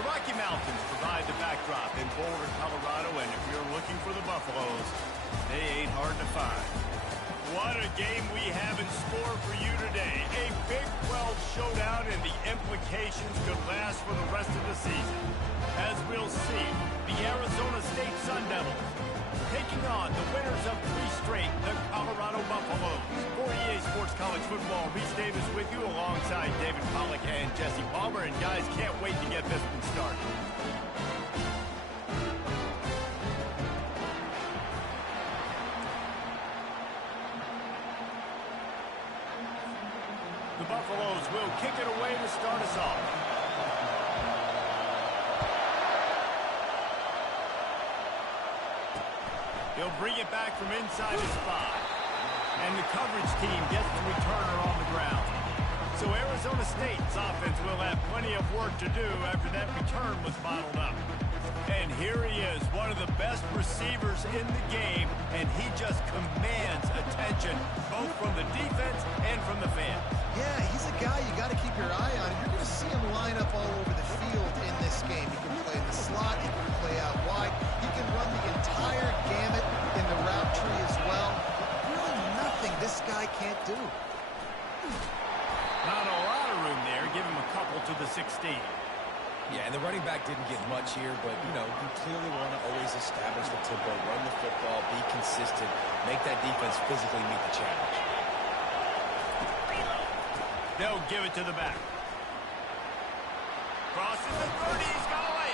The Rocky Mountains provide the backdrop in Boulder, Colorado, and if you're looking for the Buffaloes, they ain't hard to find. What a game we have in store for you today. A Big 12 showdown, and the implications could last for the rest of the season. As we'll see, the Arizona State Sun Devils taking on the winners of 3 straight, the Colorado Buffaloes. For EA Sports College Football, Reese Davis with you alongside David Pollack and Jesse Palmer. And guys, can't wait to get this one started. The Buffaloes will kick it away to start us off. He'll bring it back from inside his 5. And the coverage team gets the returner on the ground. So Arizona State's offense will have plenty of work to do after that return was bottled up. And here he is, one of the best receivers in the game, and he just commands attention, both from the defense and from the fans. Yeah, he's a guy you got to keep your eye on. You're going to see him line up all over the field in this game. He can play in the slot, he can play out wide, he can run the entire gamut in the route tree as well. Really nothing this guy can't do. Not a lot of room there. Give him a couple to the 16. Yeah, and the running back didn't get much here, but, you know, you clearly want to always establish the tempo, run the football, be consistent, make that defense physically meet the challenge. They'll give it to the back. Crosses the 30, he's got away.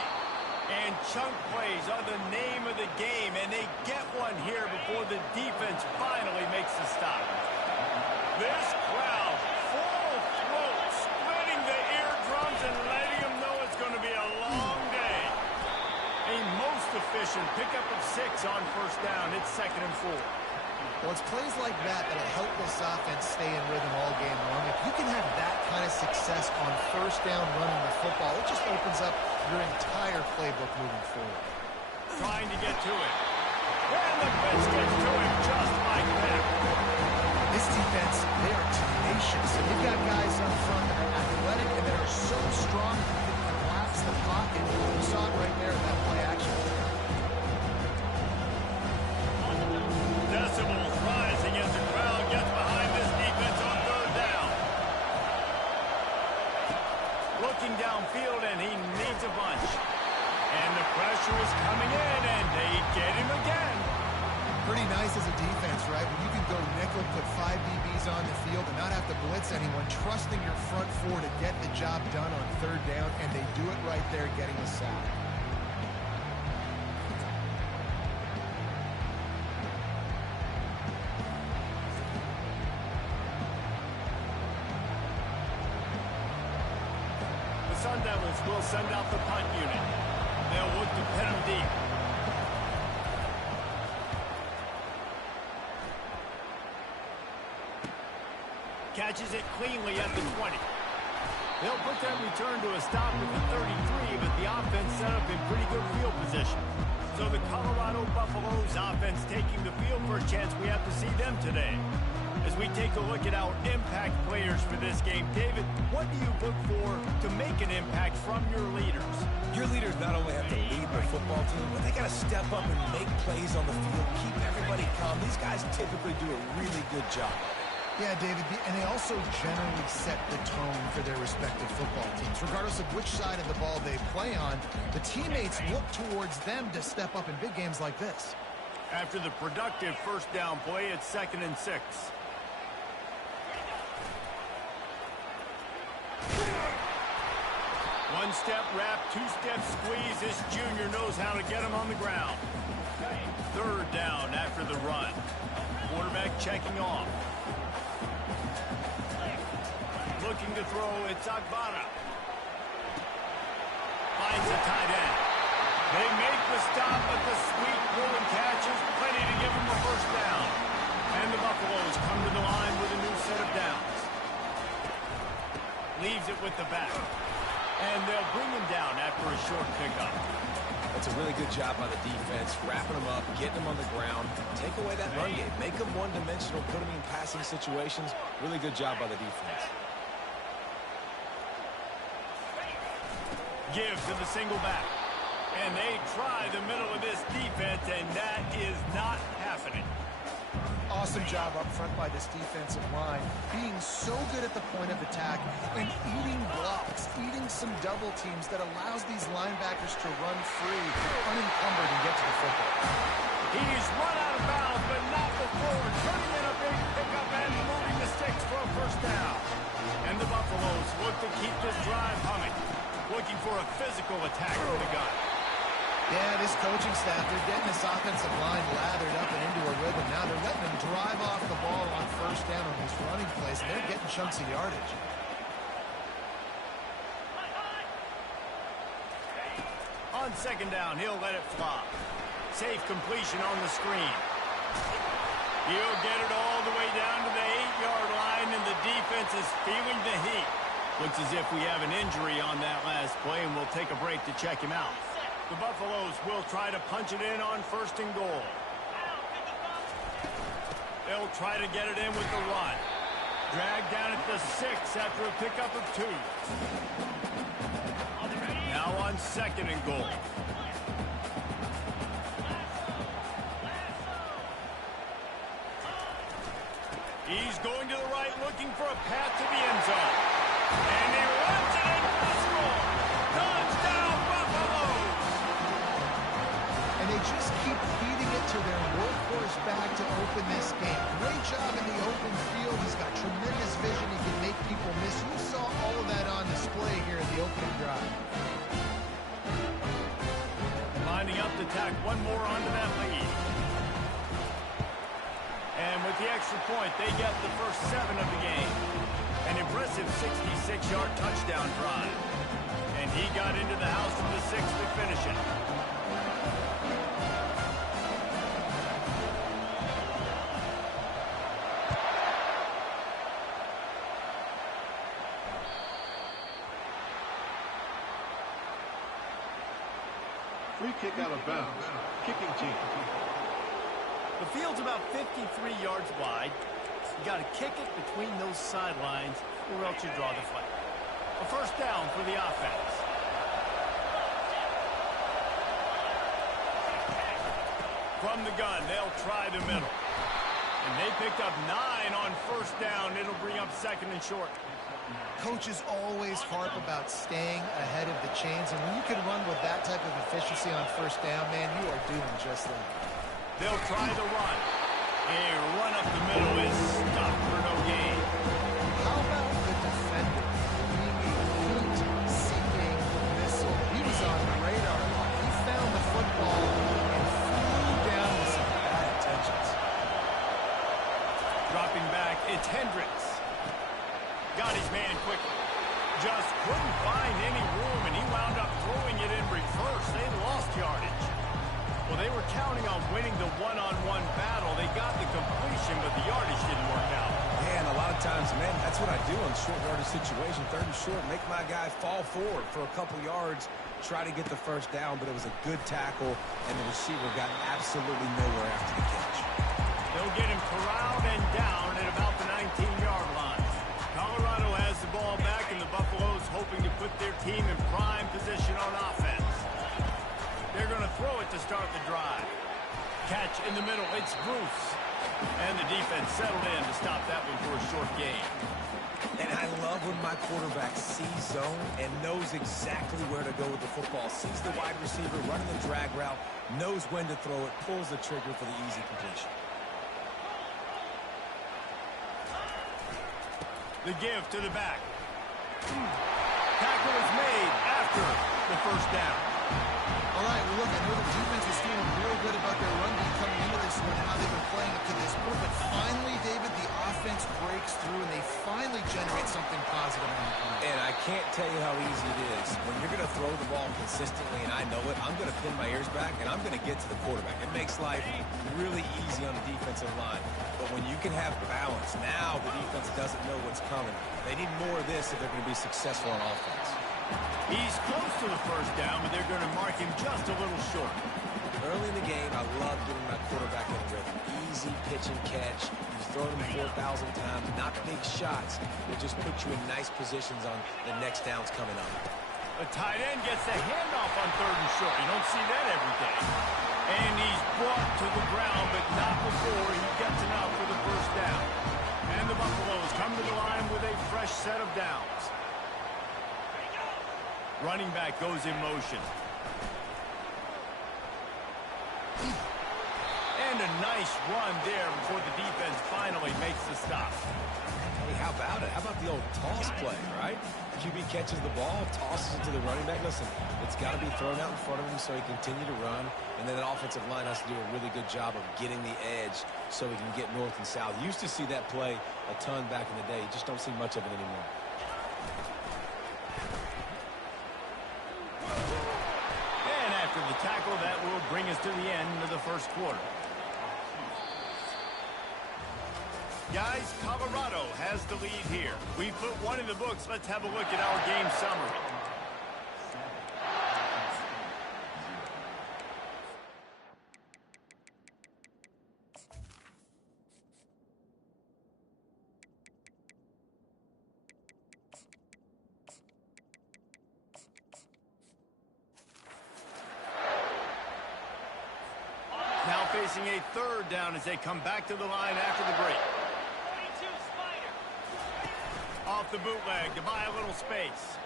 And chunk plays are the name of the game, and they get one here before the defense finally makes the stop. This crowd, full throat, splitting the eardrums and letting them know it's going to be a long day. A most efficient pickup of 6 on first down. It's 2nd and 4. Well, it's plays like that that'll help this offense stay in rhythm all game long. If you can have that kind of success on first down running the football, it just opens up your entire playbook moving forward. Trying to get to it. And the pitch gets to him just like that. This defense, they are tenacious. And you've got guys up front that are athletic and that are so strong that they can collapse the pocket. You saw it right there in that play action. Decibels rising as the crowd gets behind this defense on 3rd down. Looking downfield, and he needs a bunch. And the pressure is coming in, and they get him again. Pretty nice as a defense, right? When you can go nickel, put 5 DBs on the field and not have to blitz anyone, trusting your front 4 to get the job done on 3rd down, and they do it right there, getting the sack. The Sun Devils will send out the punt unit. They'll look to pin him deep. Catches it cleanly at the 20. They'll put that return to a stop at the 33, but the offense set up in pretty good field position. So the Colorado Buffaloes offense taking the field for a chance. We have to see them today. As we take a look at our impact players for this game, David, what do you look for to make an impact from your leaders? Your leaders not only have to lead their football team, but they got to step up and make plays on the field, keep everybody calm. These guys typically do a really good job. Yeah, David, and they also generally set the tone for their respective football teams. Regardless of which side of the ball they play on, the teammates look towards them to step up in big games like this. After the productive first down play, it's 2nd and 6. One-step wrap, two-step squeeze. This junior knows how to get him on the ground. 3rd down after the run. Quarterback checking off. Looking to throw, it's Agbana. Finds a tight end. They make the stop, but the sweet rolling catch is plenty to give them a first down. And the Buffaloes come to the line with a new set of downs. Leaves it with the back. And they'll bring him down after a short pickup. That's a really good job by the defense, wrapping them up, getting them on the ground, take away that run game, make them one-dimensional, put them in passing situations. Really good job by the defense. Give to the single back. And they try the middle of this defense, and that is not happening. Awesome job up front by this defensive line, being so good at the point of attack and eating blocks, eating some double teams that allows these linebackers to run free, unencumbered, and get to the football. He's run out of bounds, but not before turning in a big pickup and moving the sticks for a first down. And the Buffaloes look to keep this drive humming, looking for a physical attack from the gun. Yeah, this coaching staff, they're getting this offensive line lathered up and into a rhythm. Now they're letting them drive off the ball on first down on these running plays, and they're getting chunks of yardage. On second down, he'll let it flop. Safe completion on the screen. He'll get it all the way down to the 8-yard line, and the defense is feeling the heat. Looks as if we have an injury on that last play, and we'll take a break to check him out. The Buffaloes will try to punch it in on first and goal. They'll try to get it in with the run. Dragged down at the 6 after a pickup of 2. Now on second and goal. He's going to the right, looking for a path to the end zone. And he runs it in for the score. Touchdown, Buffaloes! And they just keep feeding it to their workhorse back to open this game. Great job in the open field. He's got tremendous vision. He can make people miss. You saw all of that on display here in the opening drive. Lining up to tack one more onto that lead. And with the extra point, they get the first 7 of the game. An impressive 66-yard touchdown drive. And he got into the house from the 6th to finish it. Free kick out of bounds. Kicking team. The field's about 53 yards wide. You got to kick it between those sidelines, or else you draw the flag. A first down for the offense. From the gun, they'll try the middle. And they picked up 9 on first down. It'll bring up second and short. Coaches always harp about staying ahead of the chains, and when you can run with that type of efficiency on first down, man, you are doing just that. They'll try the run. A run up the middle is stopped for no gain. How about the defender being a heat-seeking missile? He was on the radar. He found the football and flew down with some bad intentions. Dropping back, it's Hendricks. Got his man quickly. Just couldn't find any room, and he wound up throwing it in reverse. They lost yardage. Well, they were counting on winning the one-on-one battle. They got the completion, but the yardage didn't work out. Yeah, and a lot of times, man, that's what I do in short yardage situation. Third and short, make my guy fall forward for a couple yards, try to get the first down, but it was a good tackle, and the receiver got absolutely nowhere after the catch. They'll get him corralled and down at about the 19-yard line. Colorado has the ball back, and the Buffaloes hoping to put their team in prime position on offense. They're going to throw it to start the drive. Catch in the middle, it's Bruce. And the defense settled in to stop that one for a short gain. And I love when my quarterback sees zone and knows exactly where to go with the football. Sees the wide receiver running the drag route, knows when to throw it, pulls the trigger for the easy completion. The give to the back. Tackle is made after the first down. All right, well, look, I know the defense was feeling real good about their run game coming into this one and how they've been playing up to this point, but finally, David, the offense breaks through, and they finally generate something positive on the play. And I can't tell you how easy it is. When you're going to throw the ball consistently, and I know it, I'm going to pin my ears back, and I'm going to get to the quarterback. It makes life really easy on the defensive line. But when you can have balance, now the defense doesn't know what's coming. They need more of this if they're going to be successful on offense. He's close to the first down, but they're going to mark him just a little short. Early in the game, I love getting my quarterback in a rhythm. Easy pitch and catch. You've thrown him 4,000 times. Not big shots. It just puts you in nice positions on the next downs coming up. The tight end gets the handoff on 3rd and short. You don't see that every day. And he's brought to the ground, but not before he gets enough for the first down. And the Buffaloes come to the line with a fresh set of downs. Running back goes in motion. And a nice run there before the defense finally makes the stop. Hey, how about it? How about the old toss play, right? QB catches the ball, tosses it to the running back. Listen, it's got to be thrown out in front of him so he can continue to run. And then that offensive line has to do a really good job of getting the edge so he can get north and south. Used to see that play a ton back in the day. You just don't see much of it anymore. And after the tackle, that will bring us to the end of the first quarter. Guys, Colorado has the lead here. We put one in the books. Let's have a look at our game summary. Now facing a 3rd down as they come back to the line after the break. Off the bootleg to buy a little space.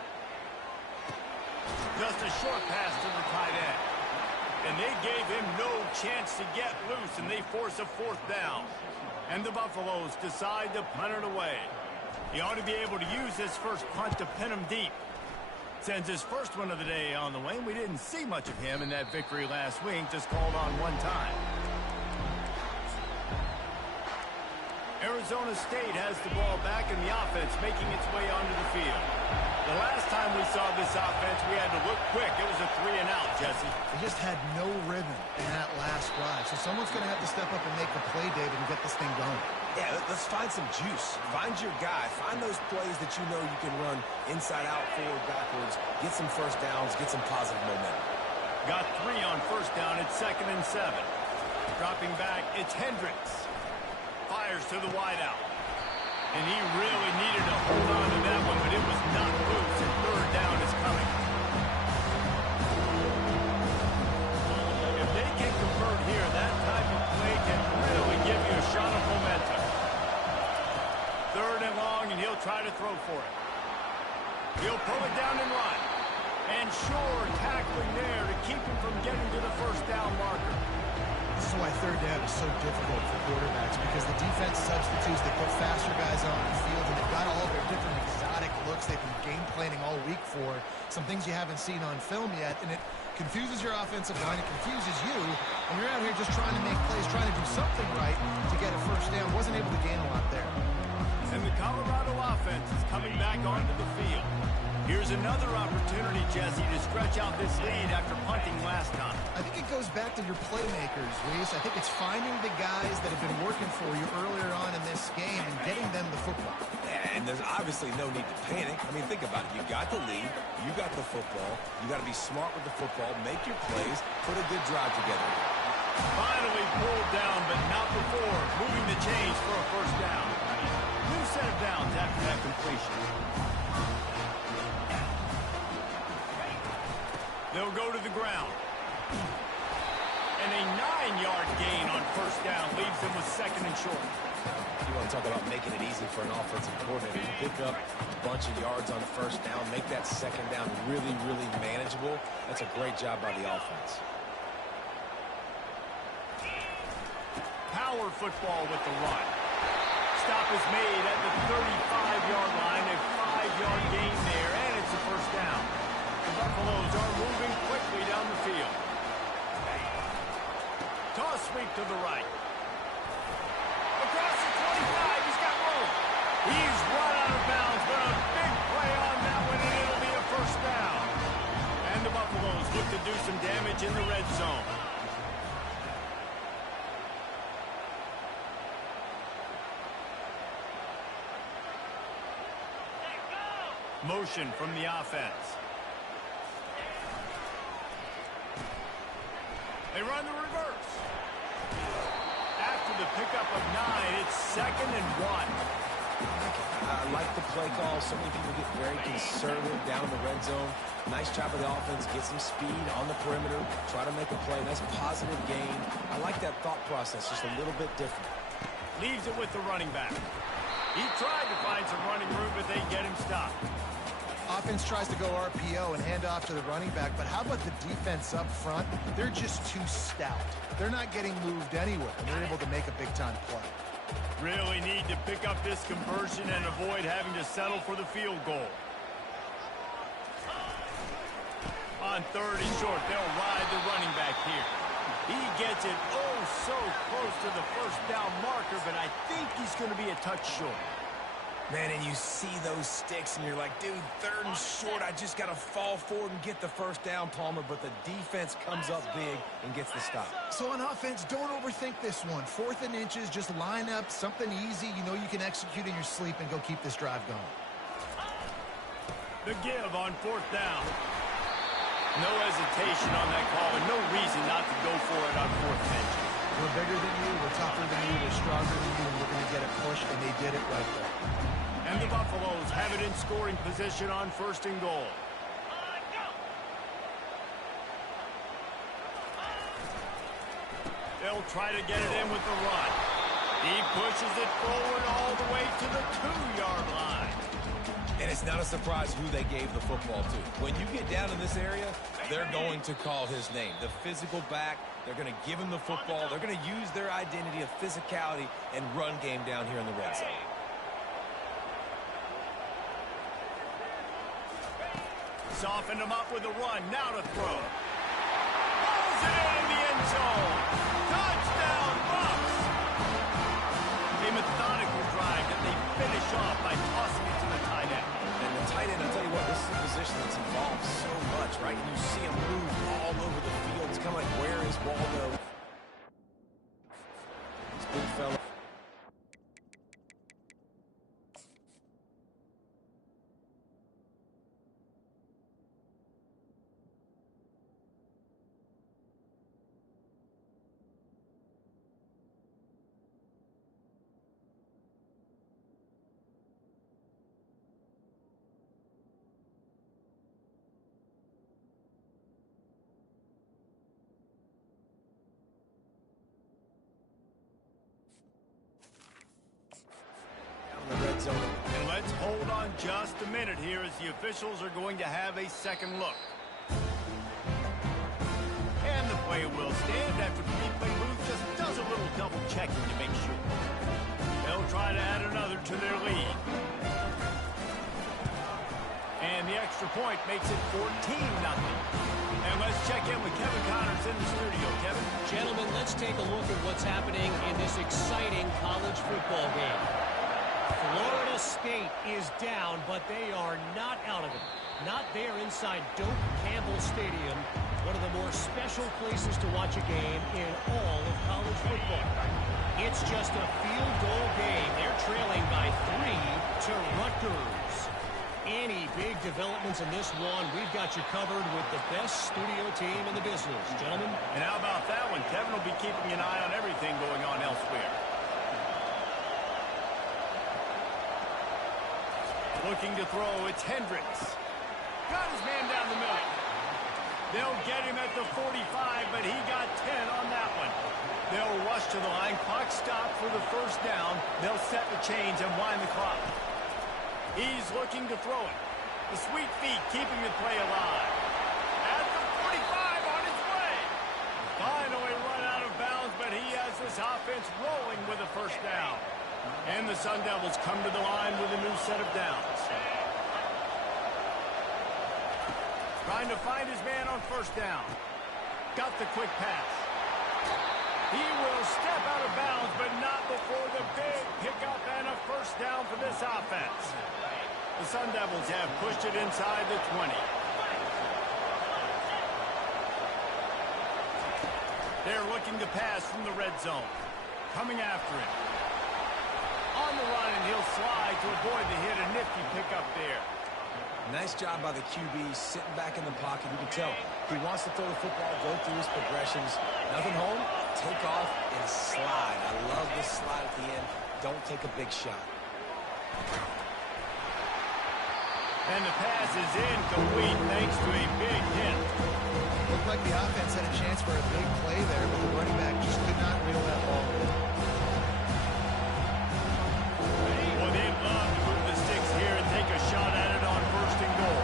Just a short pass to the tight end. And they gave him no chance to get loose, and they force a 4th down. And the Buffaloes decide to punt it away. He ought to be able to use his first punt to pin him deep. Sends his first one of the day on the wing. We didn't see much of him in that victory last week, just called on one time. Arizona State has the ball back in the offense, making its way onto the field. The last time we saw this offense, we had to look quick. It was a 3-and-out, Jesse. They just had no rhythm in that last drive. So someone's going to have to step up and make the play, David, and get this thing going. Yeah, let's find some juice. Find your guy. Find those plays that you know you can run inside out, forward, backwards. Get some first downs. Get some positive momentum. Got 3 on first down. It's 2nd and 7. Dropping back, it's Hendricks. Fires to the wideout. And he really needed to hold on to that one, but it was not loose, and 3rd down is coming. If they can convert here, that type of play can really give you a shot of momentum. 3rd and long, and he'll try to throw for it. He'll pull it down and run. And sure, tackling there to keep him from getting to the first down marker. This is why 3rd down is so difficult for quarterbacks, because the defense substitutes, they put faster guys on the field, and they've got all their different exotic looks they've been game planning all week for, some things you haven't seen on film yet, and it confuses your offensive line, it confuses you, and you're out here just trying to make plays, trying to do something right to get a first down. Wasn't able to gain a lot there. And the Colorado offense is coming back onto the field. Here's another opportunity, Jesse, to stretch out this lead after punting last time. I think it goes back to your playmakers, Reese. I think it's finding the guys that have been working for you earlier on in this game and getting them the football. Yeah, and there's obviously no need to panic. I mean, think about it. You got the lead. You got the football. You got to be smart with the football. Make your plays. Put a good drive together. Finally pulled down, but not before. Moving the chains for a first down. New set of downs after that completion. They'll go to the ground. And a 9-yard gain on first down leaves them with 2nd and short. You want to talk about making it easy for an offensive coordinator. You pick up a bunch of yards on first down, make that 2nd down really, really manageable. That's a great job by the offense. Power football with the run. Stop is made at the 35-yard line. A 5-yard gain there, and it's a first down. The Buffaloes are moving quickly down the field. Toss sweep to the right. Across the 25, he's got room. He's run out of bounds, but a big play on that one, and it'll be a first down. And the Buffaloes look to do some damage in the red zone. Motion from the offense. They run the reverse. After the pickup of 9, it's 2nd and 1. I like the play call. So many people get very conservative down in the red zone. Nice job of the offense. Get some speed on the perimeter. Try to make a play. Nice positive gain. I like that thought process, just a little bit different. Leaves it with the running back. He tried to find some running room, but they get him stopped. Offense tries to go RPO and hand off to the running back, but how about the defense up front? They're just too stout. They're not getting moved anywhere, and they're able to make a big-time play. Really need to pick up this conversion and avoid having to settle for the field goal. On 3rd and short, they'll ride the running back here. He gets it so close to the first down marker, but I think he's going to be a touch short. Man, and you see those sticks, and you're like, dude, 3rd and short, I just got to fall forward and get the first down, Palmer, but the defense comes up big and gets the stop. So on offense, don't overthink this one. 4th and inches, just line up, something easy you know you can execute in your sleep and go keep this drive going. The give on 4th down. No hesitation on that call, and no reason not to go for it on 4th and inches. We're bigger than you, we're tougher than you, we're stronger than you, and we're going to get it pushed, and they did it right there. And the Buffaloes have it in scoring position on 1st and goal. They'll try to get it in with the run. He pushes it forward all the way to the 2-yard line. And it's not a surprise who they gave the football to. When you get down in this area, they're going to call his name. The physical back, they're going to give him the football. They're going to use their identity of physicality and run game down here in the red zone. Softened him up with a run. Now to throw. Pulls it in the end zone. Touchdown, Bucks! A methodical drive that they finish off by tossing it to the tight end. And the tight end, I'll tell you what, this is a position that's involved so much, right? You see him move all over the field. It's kind of like, where is Waldo? This big fella. And let's hold on just a minute here as the officials are going to have a second look. And the play will stand after the replay booth just does a little double checking to make sure. They'll try to add another to their lead. And the extra point makes it 14-0. And let's check in with Kevin Connors in the studio. Kevin? Gentlemen, let's take a look at what's happening in this exciting college football game. Florida State is down, but they are not out of it. Not there inside Doak Campbell Stadium, one of the more special places to watch a game in all of college football. It's just a field goal game. They're trailing by 3 to Rutgers. Any big developments in this one, we've got you covered with the best studio team in the business, gentlemen. And how about that one? Kevin will be keeping an eye on everything going on elsewhere. Looking to throw, it's Hendricks. Got his man down the middle. They'll get him at the 45, but he got 10 on that one. They'll rush to the line. Clock stopped for the first down. They'll set the chains and wind the clock. He's looking to throw it. The sweet feet keeping the play alive. At the 45 on his way. Finally run out of bounds, but he has this offense rolling with a first down. And the Sun Devils come to the line with a new set of downs. Trying to find his man on first down. Got the quick pass. He will step out of bounds, but not before the big pickup and a first down for this offense. The Sun Devils have pushed it inside the 20. They're looking to pass from the red zone. Coming after him. On the run, and he'll slide to avoid the hit. A nifty pickup there. Nice job by the QB, sitting back in the pocket. You can tell he wants to throw the football, go through his progressions. Nothing home, take off, and slide. I love this slide at the end. Don't take a big shot. And the pass is incomplete thanks to a big hit. Looked like the offense had a chance for a big play there, but the running back just could not reel that ball in. Well, they'd love to move the sticks here and take a shot at it on first and goal.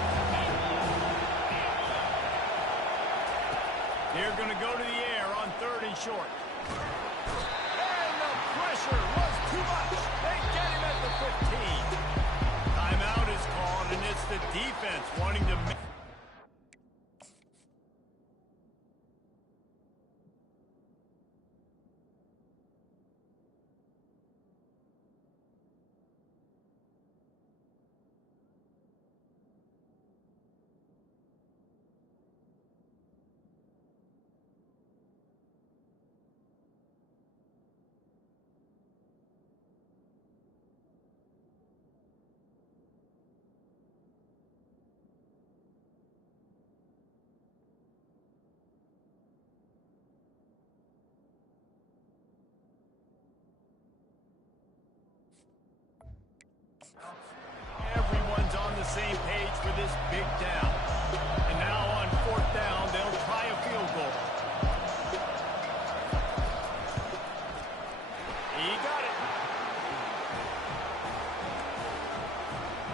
They're going to go to the air on third and short. And the pressure was too much. They get him at the 15. Timeout is called, and it's the defense wanting to make... Everyone's on the same page for this big down. And now on fourth down, they'll try a field goal. He got it.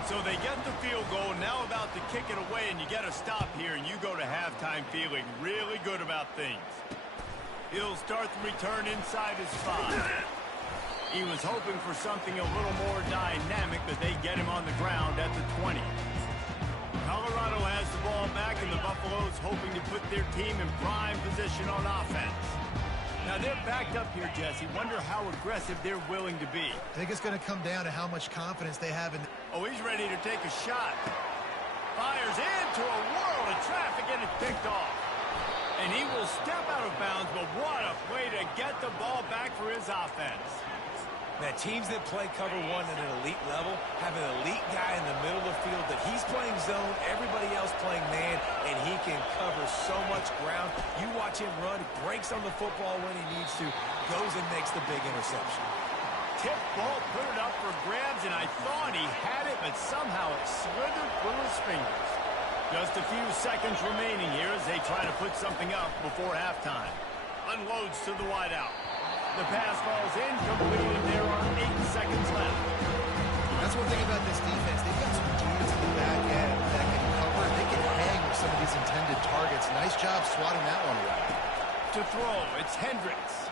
So they get the field goal, now about to kick it away, and you get a stop here, and you go to halftime feeling really good about things. He'll start the return inside his 5. He was hoping for something a little more dynamic, but they get him on the ground at the 20. Colorado has the ball back, and the Buffaloes hoping to put their team in prime position on offense. Now, they're backed up here, Jesse. Wonder how aggressive they're willing to be. I think it's going to come down to how much confidence they have in... Oh, he's ready to take a shot. Fires into a world of traffic, and it's picked off. And he will step out of bounds, but what a play to get the ball back for his offense. Now, teams that play cover one at an elite level have an elite guy in the middle of the field that he's playing zone, everybody else playing man, and he can cover so much ground. You watch him run, breaks on the football when he needs to, goes and makes the big interception. Tip ball, put it up for grabs, and I thought he had it, but somehow it slithered through his fingers. Just a few seconds remaining here as they try to put something up before halftime. Unloads to the wideout. The pass falls incomplete, and there are 8 seconds left. That's one thing about this defense. They've got some dudes in the back end that can cover. They can hang with some of these intended targets. Nice job swatting that one away. To throw, it's Hendricks.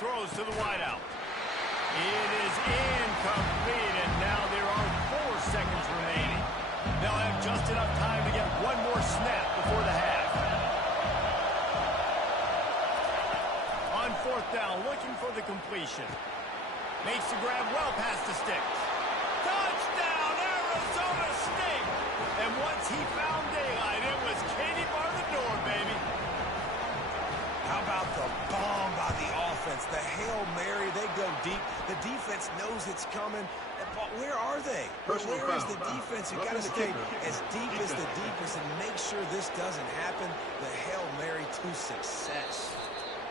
Throws to the wideout. It is incomplete, and now there are 4 seconds remaining. They'll have just enough time to get one more snap before the half. On fourth down, looking for the completion. Makes the grab well past the sticks. Touchdown, Arizona State! And once he found daylight, it was Katie bar the door, baby. How about the bomb by the offense? The Hail Mary, they go deep. The defense knows it's coming. But where are they? Where is the defense? You've got to stay as deep as the deepest and make sure this doesn't happen. The Hail Mary to success.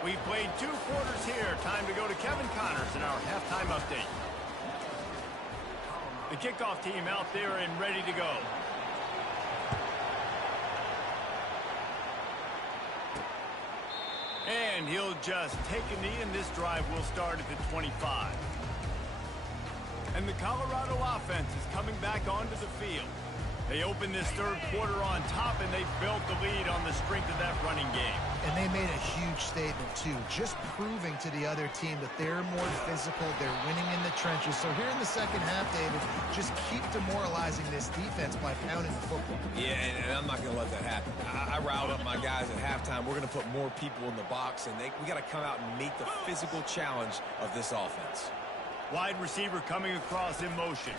We've played 2 quarters here. Time to go to Kevin Connors in our halftime update. The kickoff team out there and ready to go. And he'll just take a knee, and this drive will start at the 25. And the Colorado offense is coming back onto the field. They opened this third quarter on top, and they built the lead on the strength of that running game. And they made a huge statement, too, just proving to the other team that they're more physical, they're winning in the trenches. So here in the second half, David, just keep demoralizing this defense by pounding the football. Yeah, and I'm not going to let that happen. I riled up my guys at halftime. We're going to put more people in the box, and we got to come out and meet the physical challenge of this offense. Wide receiver coming across in motion.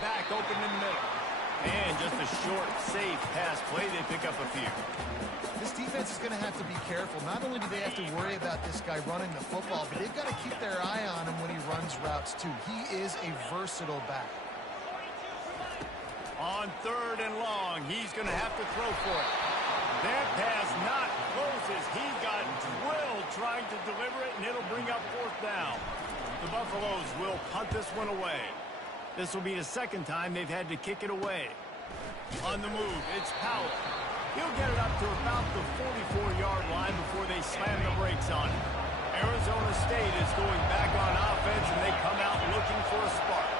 Back open in the middle. And just a short, safe pass play. They pick up a few. This defense is going to have to be careful. Not only do they have to worry about this guy running the football, but they've got to keep their eye on him when he runs routes, too. He is a versatile back. On third and long, he's going to have to throw for it. That pass not closes. He got drilled trying to deliver it, and it'll bring up fourth down. The Buffaloes will punt this one away. This will be the second time they've had to kick it away. On the move, it's Powell. He'll get it up to about the 44-yard line before they slam the brakes on it. Arizona State is going back on offense, and they come out looking for a spark.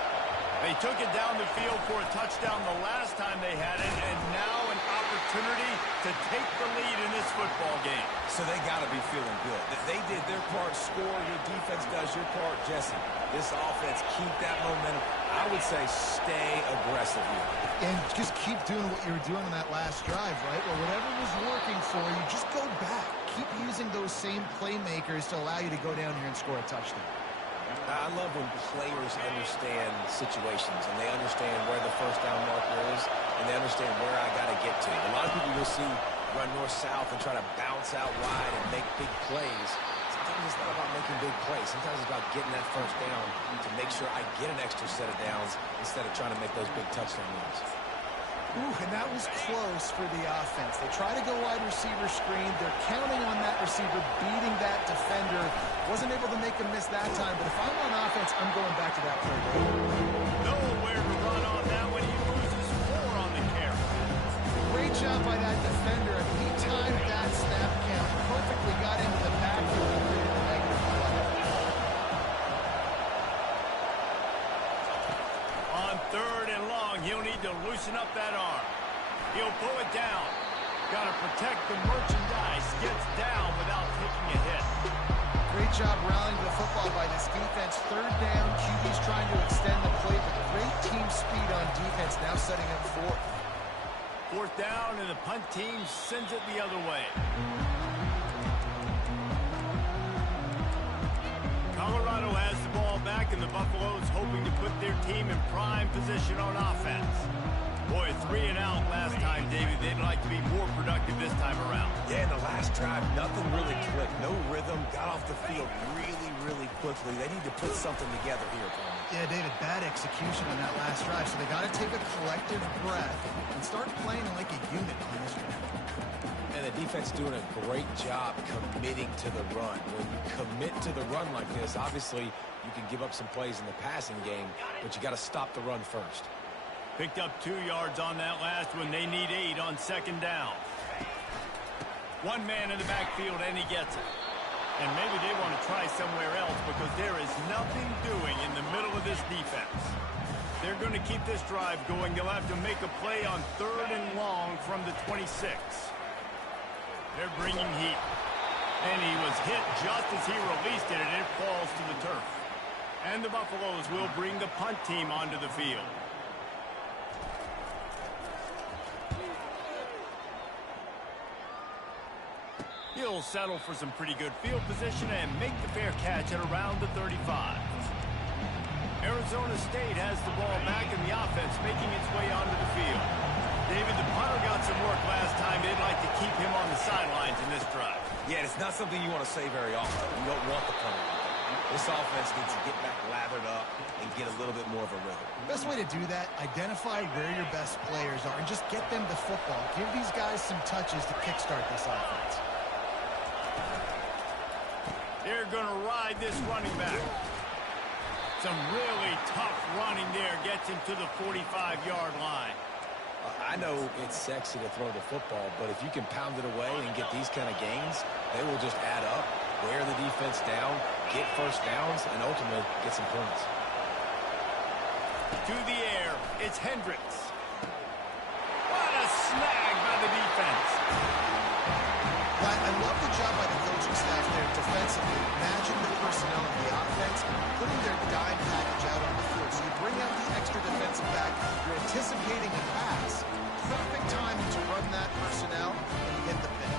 They took it down the field for a touchdown the last time they had it, and now an opportunity to take the lead in this football game. So they got to be feeling good. They did their part, score. Your defense does your part, Jesse. This offense, keep that momentum. I would say stay aggressive here. And just keep doing what you were doing on that last drive, right? Well, whatever was working for you, just go back. Keep using those same playmakers to allow you to go down here and score a touchdown. I love when players understand situations and they understand where the first down marker is and they understand where I got to get to. A lot of people you'll see run north-south and try to bounce out wide and make big plays. Sometimes it's not about making big plays. Sometimes it's about getting that first down to make sure I get an extra set of downs instead of trying to make those big touchdown runs. Ooh, and that was close for the offense. They try to go wide receiver screen. They're counting on that receiver beating that defender. Wasn't able to make a miss that time, but if I'm on offense, I'm going back to that play. Nowhere to run on that when he loses 4 on the carry. Great job by that defender. He timed that snap count perfectly, got into the backfield and created the negative play. On 3rd and long, he'll need to loosen up that arm. He'll pull it down. Got to protect the merchandise. Gets down without taking a hit. Great job rallying the football by this defense. 3rd down, QB's trying to extend the play, but great team speed on defense, now setting up 4th. 4th down, and the punt team sends it the other way. Colorado has the ball back, and the Buffaloes hoping to put their team in prime position on offense. Boy, 3 and out last time, David. They'd like to be more productive this time around. Yeah, in the last drive, nothing really clicked. No rhythm. Got off the field really quickly. They need to put something together here for them. Yeah, David, bad execution on that last drive, so they got to take a collective breath and start playing like a unit on this one. And the defense doing a great job committing to the run. When you commit to the run like this, obviously you can give up some plays in the passing game, but you got to stop the run first. Picked up 2 yards on that last one. They need 8 on 2nd down. 1 man in the backfield, and he gets it. And maybe they want to try somewhere else because there is nothing doing in the middle of this defense. They're going to keep this drive going. They'll have to make a play on 3rd and long from the 26. They're bringing heat. And he was hit just as he released it, and it falls to the turf. And the Buffaloes will bring the punt team onto the field. He'll settle for some pretty good field position and make the fair catch at around the 35. Arizona State has the ball back in the offense, making its way onto the field. David, the punter got some work last time. They'd like to keep him on the sidelines in this drive. Yeah, it's not something you want to say very often. You don't want the punter. This offense needs to get back lathered up and get a little bit more of a rhythm. Best way to do that, identify where your best players are and just get them the football. Give these guys some touches to kickstart this offense. They're going to ride this running back. Some really tough running there. Gets him to the 45-yard line. I know it's sexy to throw the football, but if you can pound it away and get these kind of gains, they will just add up, wear the defense down, get first downs, and ultimately get some points. To the air, it's Hendricks. What a snag by the defense. I love the job by the coaching staff there defensively, matching the personnel of the offense, putting their dime package out on the field. So you bring out the extra defensive back, you're anticipating a pass, perfect timing to run that personnel, and you get the pick.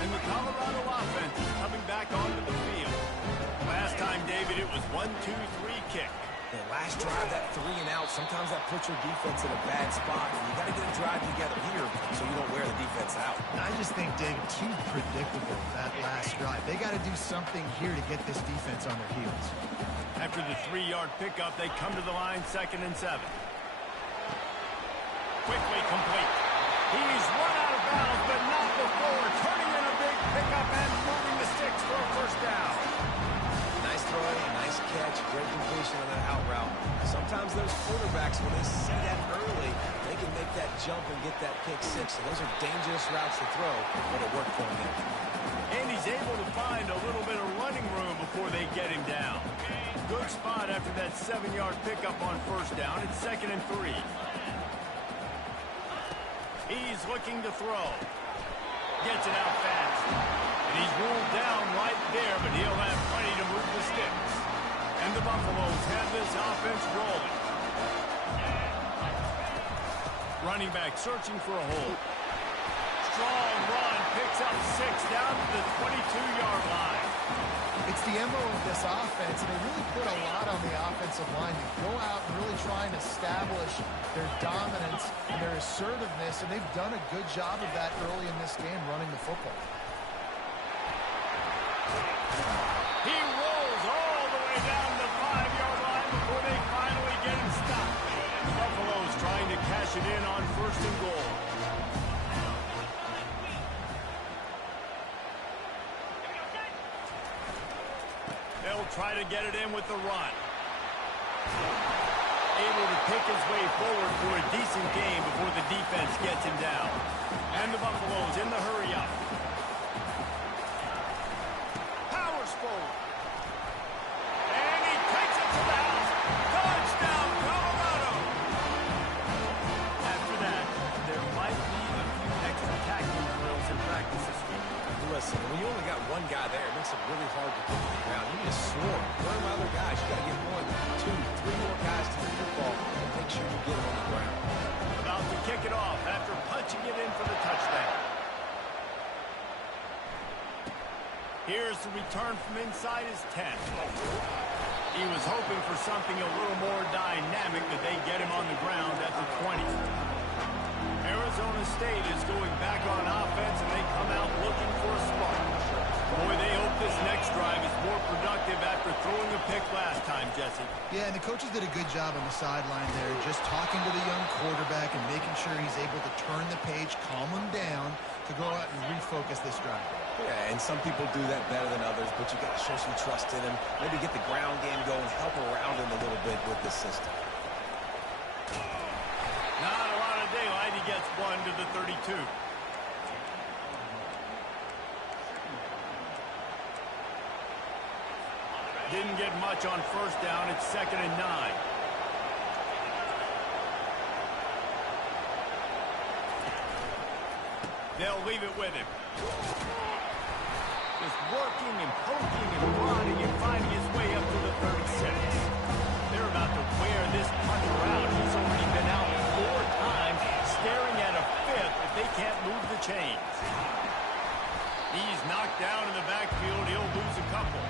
And the Colorado offense is coming back onto the field. Last time, David, it was 1-2-3 kick. The last drive, that 3 and out, sometimes that puts your defense in a bad spot, and you got to get a drive together here so you don't wear the defense out. I just think, David, too predictable that last drive. They got to do something here to get this defense on their heels. After the 3-yard pickup, they come to the line 2nd and 7. Quickly complete. He's run out of bounds, but not before turning in a big pickup and moving the sticks for a first down. Nice throw, nice catch. backs, when they see that early, they can make that jump and get that pick six. So those are dangerous routes to throw, but it worked for him there. And he's able to find a little bit of running room before they get him down. Good spot after that 7-yard pickup on first down. It's 2nd and 3. He's looking to throw. Gets it out fast. And he's ruled down right there, but he'll have plenty to move the sticks. And the Buffaloes have this offense rolling. Running back searching for a hole. Strong run, picks up 6 down to the 22-yard line. It's the MO of this offense, and they really put a lot on the offensive line to go out and really try and establish their dominance and their assertiveness, and they've done a good job of that early in this game running the football. He rolls all the way down the 5-yard line before they finally get him stopped. Buffalo's trying to cash it in on 1st and goal. They'll try to get it in with the run. Able to pick his way forward for a decent game before the defense gets him down. And the Buffaloes in the hurry up. Powers forward. And he takes it to the house. Touchdown, Colorado. After that, there might be a few extra tackling drills in practice this week. Listen, when you only got one guy there, it makes it really hard to get to the ground. You need to swarm. Where are my other guys? You got to get 1, 2, 3 more guys to the football and make sure you get them on the ground. About to kick it off after punching it in for the touchdown. Here's the return from inside his 10. He was hoping for something a little more dynamic, that they get him on the ground at the 20. Arizona State is going back on offense, and they come out looking for a spark. Boy, they hope this next drive is more productive after throwing a pick last time, Jesse. Yeah, and the coaches did a good job on the sideline there, just talking to the young quarterback and making sure he's able to turn the page, calm him down, to go out and refocus this drive. Yeah, and some people do that better than others, but you got to show some trust in him. Maybe get the ground game going, help around him a little bit with the system. Not a lot of daylight. He gets 1 to the 32. Didn't get much on first down. It's 2nd and 9. They'll leave it with him. Just working and poking and prodding and finding his way up to the 36. They're about to wear this punter out. He's already been out 4 times, staring at a 5th if they can't move the chains. He's knocked down in the backfield. He'll lose a couple.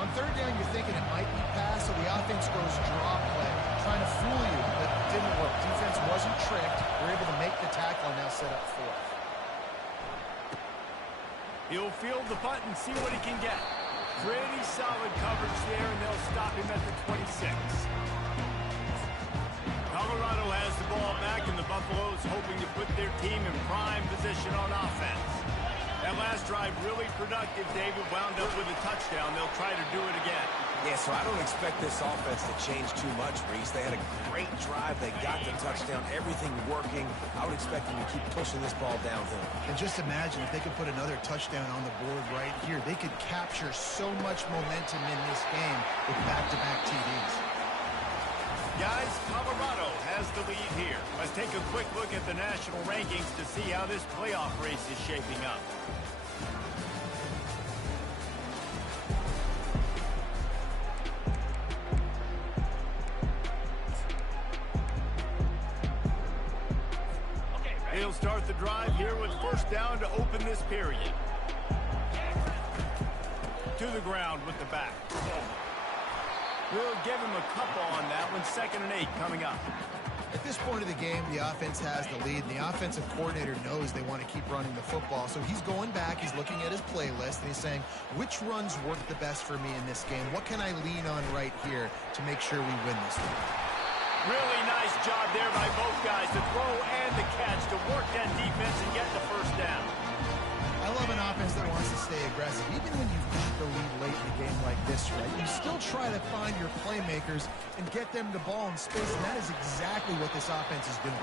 On 3rd down, you're thinking it might be pass, so the offense goes draw play, trying to fool you, but it didn't work. Defense wasn't tricked. We're able to make the tackle and now set up 4th. He'll field the punt and see what he can get. Pretty solid coverage there, and they'll stop him at the 26. Colorado has the ball back, and the Buffaloes hoping to put their team in prime position on offense. That last drive really productive. David wound up with a touchdown. They'll try to do it again. Yeah, so I don't expect this offense to change too much, Reese. They had a great drive. They got the touchdown. Everything working. I would expect them to keep pushing this ball downhill. And just imagine if they could put another touchdown on the board right here. They could capture so much momentum in this game with back-to-back TDs. Guys, Colorado has the lead here. Let's take a quick look at the national rankings to see how this playoff race is shaping up. He'll start the drive here with first down to open this period. To the ground with the back. We'll give him a couple on that one. 2nd and 8 coming up. At this point of the game, the offense has the lead, and the offensive coordinator knows they want to keep running the football. So he's going back, he's looking at his playlist, and he's saying, which runs work the best for me in this game? What can I lean on right here to make sure we win this one? Really nice job there by both guys to throw and to catch, to work that defense and get the first down. I love an offense that wants to stay aggressive, even when you've got the lead late in a game like this, right? You still try to find your playmakers and get them the ball in space, and that is exactly what this offense is doing.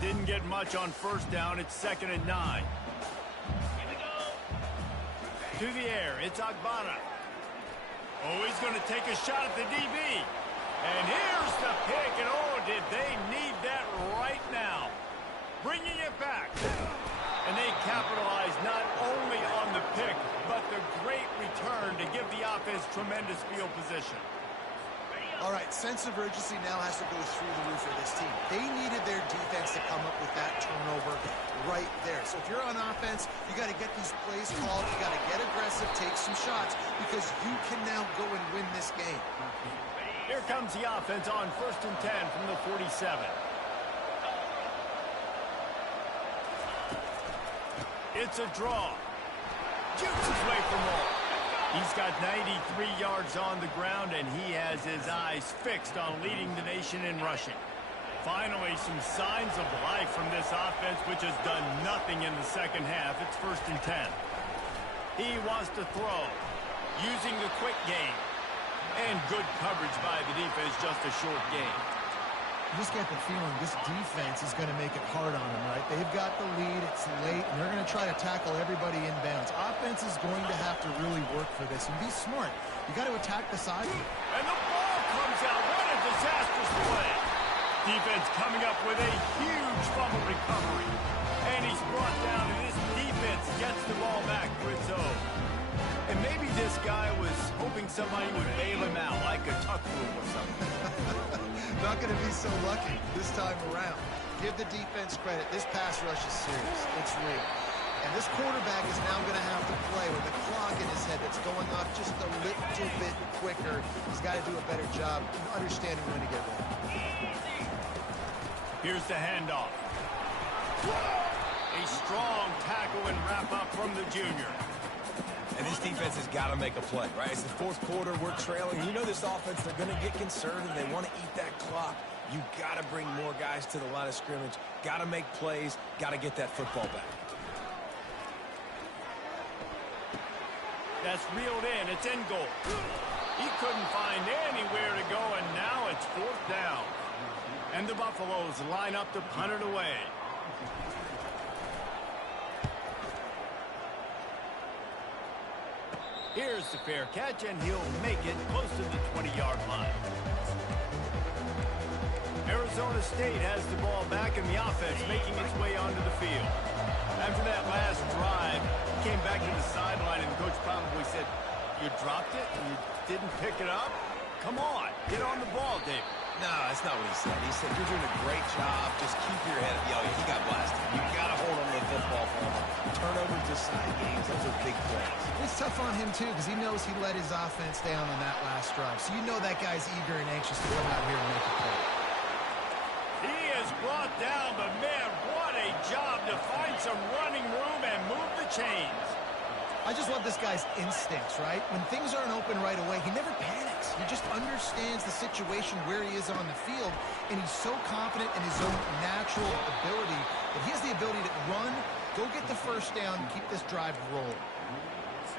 Didn't get much on first down. It's 2nd and 9. To the air, it's Agbana. Oh, he's going to take a shot at the DB. And here's the pick, and oh, did they need that right now. Bringing it back. And they capitalize not only on the pick, but the great return to give the offense tremendous field position. All right, sense of urgency now has to go through the roof for this team. They needed their defense to come up with that turnover right there. So if you're on offense, you got to get these plays called. You got to get aggressive, take some shots, because you can now go and win this game. Here comes the offense on 1st and 10 from the 47. It's a draw. Jukes his way for more. He's got 93 yards on the ground, and he has his eyes fixed on leading the nation in rushing. Finally, some signs of life from this offense, which has done nothing in the second half. It's 1st and 10. He wants to throw, using the quick game. And good coverage by the defense, just a short game. You just get the feeling this defense is going to make it hard on them, right? They've got the lead, it's late, and they're going to try to tackle everybody inbounds. Offense is going to have to really work for this and be smart. You got to attack the sideline. And the ball comes out. What a disastrous play. Defense coming up with a huge fumble recovery. And he's brought down, and this defense gets the ball back for its own. And maybe this guy was hoping somebody would bail him out, like a tuck rule or something. Not going to be so lucky this time around. Give the defense credit. This pass rush is serious. It's real. And this quarterback is now going to have to play with a clock in his head that's going off just a little bit quicker. He's got to do a better job understanding when to get ready. Here's the handoff. A strong tackle and wrap up from the junior. And this defense has got to make a play, right? It's the 4th quarter. We're trailing. You know this offense, they're going to get conservative. They want to eat that clock. You got to bring more guys to the line of scrimmage. Got to make plays. Got to get that football back. That's reeled in. It's in goal. He couldn't find anywhere to go, and now it's 4th down. And the Buffaloes line up to punt it away. Here's the fair catch, and he'll make it close to the 20-yard line. Arizona State has the ball back, and the offense making its way onto the field. After that last drive, he came back to the sideline, and the coach probably said, "You dropped it? You didn't pick it up? Come on, get on the ball, David." No, that's not what he said. He said, "You're doing a great job. Just keep your head up." Yo, he got blasted. You got to hold on to the football for him. Turnovers, decide games. Those are big plays. It's tough on him, too, because he knows he let his offense down on that last drive. So you know that guy's eager and anxious to come out here and make a play. He is brought down, but, man, what a job to find some running room and move the chains. I just love this guy's instincts, right? When things aren't open right away, he never panics. He just understands the situation where he is on the field, and he's so confident in his own natural ability that he has the ability to run, go get the first down, and keep this drive rolling.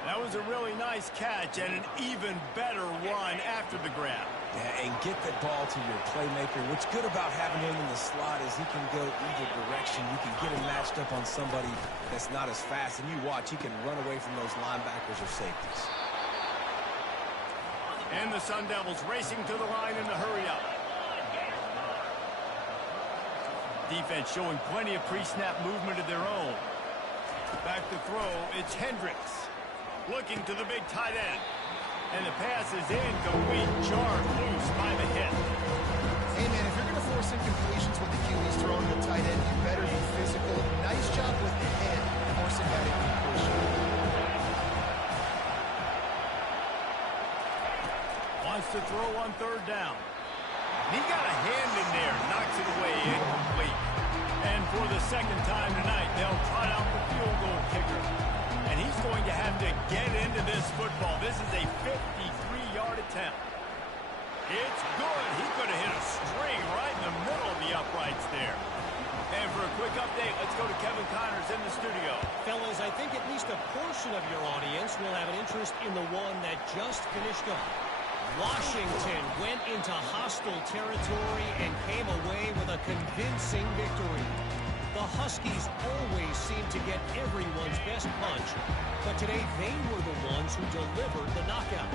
That was a really nice catch and an even better run after the grab. Yeah, and get the ball to your playmaker. What's good about having him in the slot is he can go either direction. You can get him matched up on somebody that's not as fast, and you watch, he can run away from those linebackers or safeties. And the Sun Devils racing to the line in the hurry-up. Defense showing plenty of pre-snap movement of their own. Back to throw, it's Hendricks. Looking to the big tight end. And the pass is incomplete, jarred loose by the hit. Hey, man, if you're going to force incompletions with the QB's throwing the tight end, you better be physical. Nice job with the head, forcing that incompletion. Wants to throw on 3rd down. He got a hand in there, knocks it away, incomplete. And for the 2nd time tonight, they'll trot out the field goal kicker. And he's going to have to get into this football. This is a 53-yard attempt. It's good. He could have hit a string right in the middle of the uprights there. And for a portion of your audience will have an interest in the one that just finished up. Washington went into hostile territory and came away with a convincing victory. The Huskies always seem to get everyone's best punch, but today they were the ones who delivered the knockout.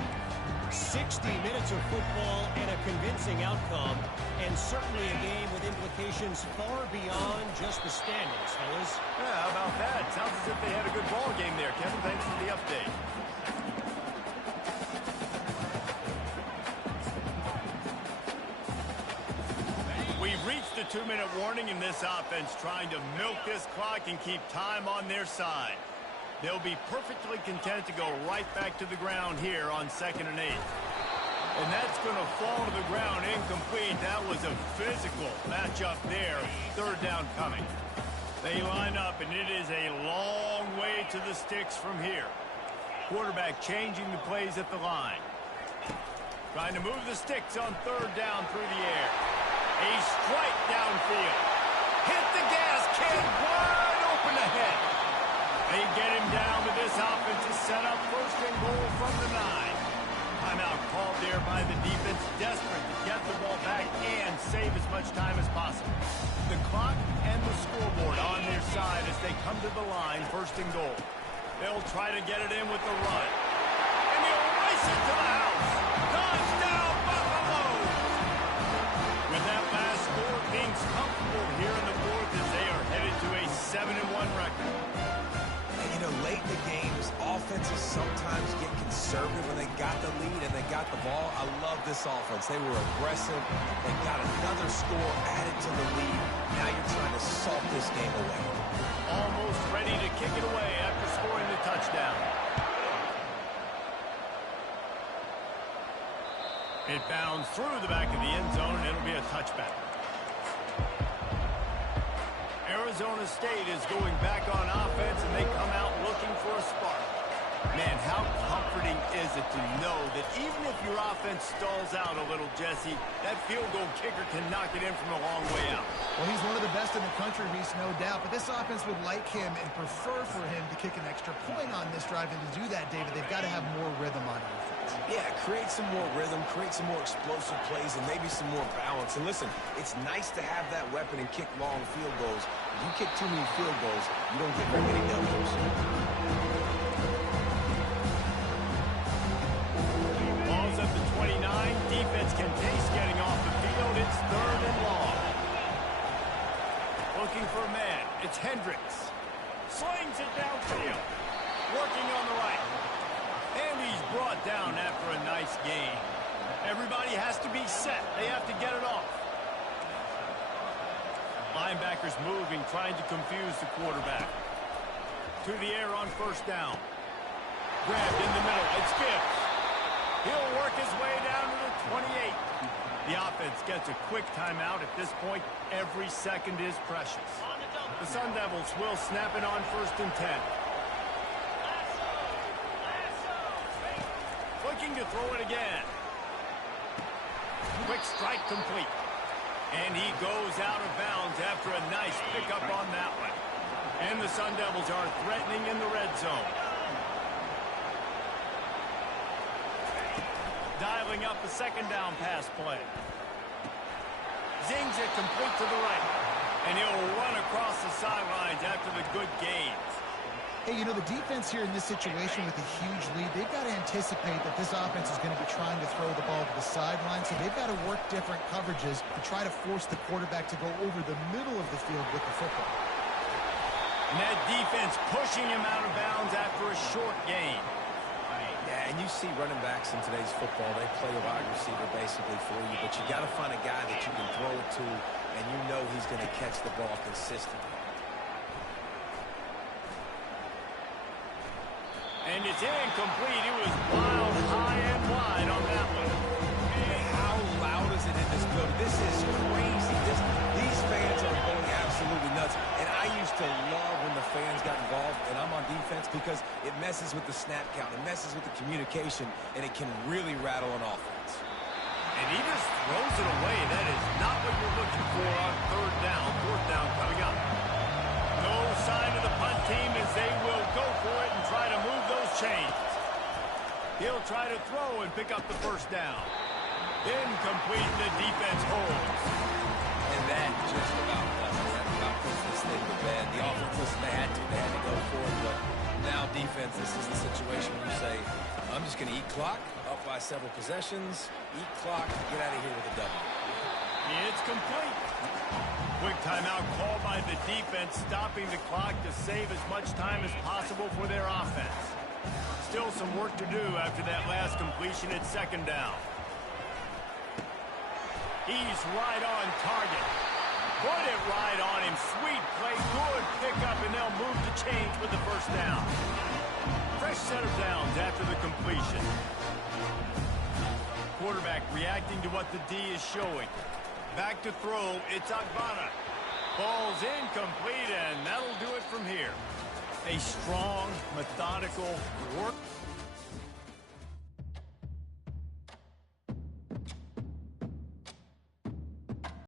60 minutes of football and a convincing outcome, and certainly a game with implications far beyond just the standings, fellas. Yeah, how about that? Sounds as if they had a good ball game there, Kevin. Thanks for the update. We've reached the 2-minute warning in this offense, trying to milk this clock and keep time on their side. They'll be perfectly content to go right back to the ground here on 2nd and 8. And that's going to fall to the ground incomplete. That was a physical matchup there. 3rd down coming. They line up, and it is a long way to the sticks from here. Quarterback changing the plays at the line. Trying to move the sticks on 3rd down through the air. A strike downfield. Hit the gas can wide open ahead. They get him down, but this offense is set up 1st and goal from the 9. Timeout called there by the defense, desperate to get the ball back and save as much time as possible. The clock and the scoreboard on their side as they come to the line, 1st and goal. They'll try to get it in with the run. And he'll race it to the house. Touchdown, Buffaloes! With that last score, Kings comfortable here in the 4th as they are headed to a 7-1 record. You know, late in the games, offenses sometimes get conservative when they got the lead and they got the ball. I love this offense. They were aggressive. They got another score added to the lead. Now you're trying to salt this game away. Almost ready to kick it away after scoring the touchdown. It bounds through the back of the end zone, and it'll be a touchback. Arizona State is going back on offense, and they come out looking for a spark. Man, how comforting is it to know that even if your offense stalls out a little, Jesse, that field goal kicker can knock it in from a long way out. Well, he's one of the best in the country, Reese, no doubt. But this offense would like him and prefer for him to kick an extra point on this drive. And to do that, David, they've got to have more rhythm on offense. Yeah, create some more rhythm, create some more explosive plays, and maybe some more balance. And listen, it's nice to have that weapon and kick long field goals. If you kick too many field goals, you don't get very many W's. Ball's up to 29. Defense can taste getting off the field. It's 3rd and long. Looking for a man. It's Hendricks. Slings it downfield. Working on the right. And he's brought down after a nice gain. Everybody has to be set. They have to get it off. Linebackers moving, trying to confuse the quarterback. To the air on 1st down. Grabbed in the middle. It's Gibbs. He'll work his way down to the 28. The offense gets a quick timeout. At this point, every second is precious. The Sun Devils will snap it on 1st and 10. Looking to throw it again. Quick strike complete. And he goes out of bounds after a nice pickup on that one. And the Sun Devils are threatening in the red zone. Dialing up the 2nd down pass play. Zings it complete to the right. And he'll run across the sidelines after the good gains. Hey, you know, the defense here in this situation with a huge lead, they've got to anticipate that this offense is going to be trying to throw the ball to the sideline, so they've got to work different coverages to try to force the quarterback to go over the middle of the field with the football. And that defense pushing him out of bounds after a short gain. Yeah, and you see running backs in today's football, they play a wide receiver basically for you, but you got to find a guy that you can throw it to, and you know he's going to catch the ball consistently. And it's incomplete. It was wild, high and wide on that one. Man, how loud is it in this building? This is crazy. These fans are going absolutely nuts. And I used to love when the fans got involved, and I'm on defense because it messes with the snap count. It messes with the communication, and it can really rattle an offense. And he just throws it away. That is not what you're looking for on 3rd down. 4th down coming up. No sign of the punt team as they will go for it and try to try to throw and pick up the first down. Incomplete, the defense holds. And that just about does it. That about puts this thing to bed. The offense, listen, they had to go for it, but now defense, this is the situation where you say, I'm just going to eat clock, up by several possessions, eat clock, get out of here with a W. It's complete. Quick timeout called by the defense, stopping the clock to save as much time as possible for their offense. Still some work to do after that last completion at second down. He's right on target. Put it right on him. Sweet play. Good pickup, and they'll move the chains with the first down. Fresh set of downs after the completion. Quarterback reacting to what the D is showing. Back to throw. It's Agbana. Ball's incomplete, and that'll do it from here. A strong, methodical work.